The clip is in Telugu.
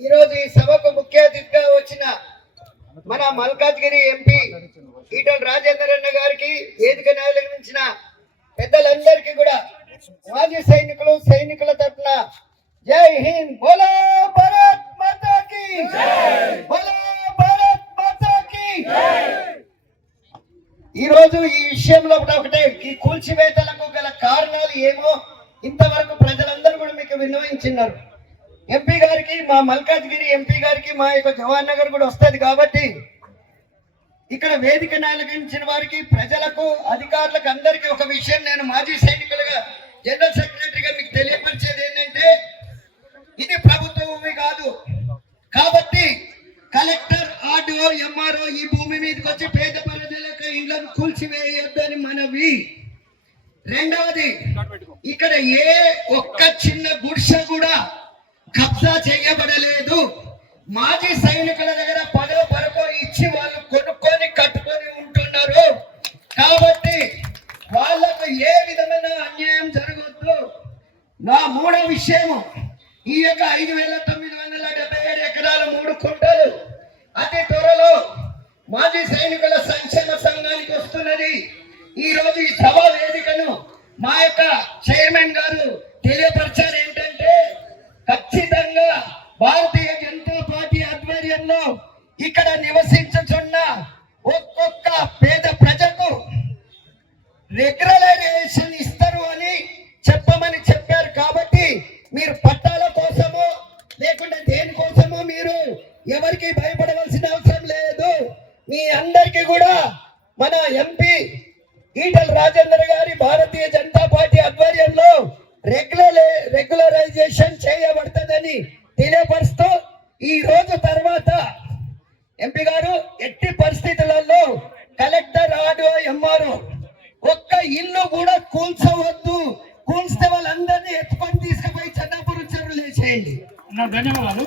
ఈరోజు ఈ సభకు ముఖ్య అతిథిగా వచ్చిన మన మల్కాజ్గిరి ఎంపీ ఈటల్ రాజేందర్ అన్న గారికి వేదిక నిర్వహించిన పెద్దలందరికీ కూడా మాజీ సైనికులు సైనికుల తరఫున జై హింద్. బోలో భారత్ మాతాకి భారత్ మాతాకి ఈరోజు ఈ రోజు ఈ విషయంలో కూడా ఒకటే ఈ కూల్చివేతలకు గల కారణాలు ఏమో ఇంతవరకు ప్రజలందరూ కూడా మీకు విన్నవించినారు. ఎంపీ గారికి మా మల్కాజ్గిరి ఎంపీ గారికి మా యొక్క జవాన్ నగర్ కూడా వస్తుంది కాబట్టి ఇక్కడ వేదిక నాలుగించిన వారికి ప్రజలకు అధికారులకు అందరికీ ఒక విషయం నేను మాజీ సైనికులుగా జనరల్ సెక్రటరీగా మీకు తెలియపరిచేది ఏంటంటే ఇది ప్రభుత్వ భూమి కాదు. కాబట్టి కలెక్టర్ ఆర్డీఓ ఎంఆర్ఓ ఈ భూమి మీదకి వచ్చి పేద ప్రజలకు ఇళ్ళను కూల్చివేయొద్దని మనవి. రెండవది ఇక్కడ ఏ ఒక్క చిన్న కబ్జా చేయబడలేదు. మాజీ సైనికుల దగ్గర పదో పరకో ఇచ్చి వాళ్ళు కొనుక్కొని కట్టుకొని ఉంటున్నారు. కాబట్టి వాళ్ళకు ఏ విధమైన అన్యాయం జరగద్దు. నా మూడో విషయము ఈ యొక్క ఐదు వేల తొమ్మిది వందల డెబ్బై ఏడు ఎకరాల మూడు కుంటలు. అతి త్వరలో మాజీ సైనికుల సంక్షేమ సంఘానికి వస్తున్నది. ఈ రోజు ఈ సభా వేదికను మా యొక్క చైర్మన్ గారు తెలియపరిచారు ఏంటంటే ఖచ్చితంగా భారతీయ జనతా పార్టీ ఆధ్వర్యంలో ఇక్కడ నివసించుచున్న ఒక్కొక్క పేద ప్రజకు రెగ్యులరైజేషన్ ఇస్తారు అని చెప్పమని చెప్పారు కాబట్టి మీరు పట్టాల కోసమో లేకుంటే దేనికోసమో మీరు ఎవరికి భయపడవలసిన అవసరం లేదు. మీ అందరికీ కూడా మన ఎంపీ ఈటల రాజేందర్ గారి భారతీయ జనతా పార్టీ తెలియపరుస్తూ ఈ రోజు తర్వాత ఎంపీ గారు ఎట్టి పరిస్థితులలో కలెక్టర్ ఆర్డో ఎంఆర్ఓ ఒక్క ఇల్లు కూడా కూల్చవద్దు. కూల్స్తే వాళ్ళందరినీ ఎత్తుకొని తీసుకుపోయి చెన్నపురం చెరువులు చేయండి ధన్యవాదాలు.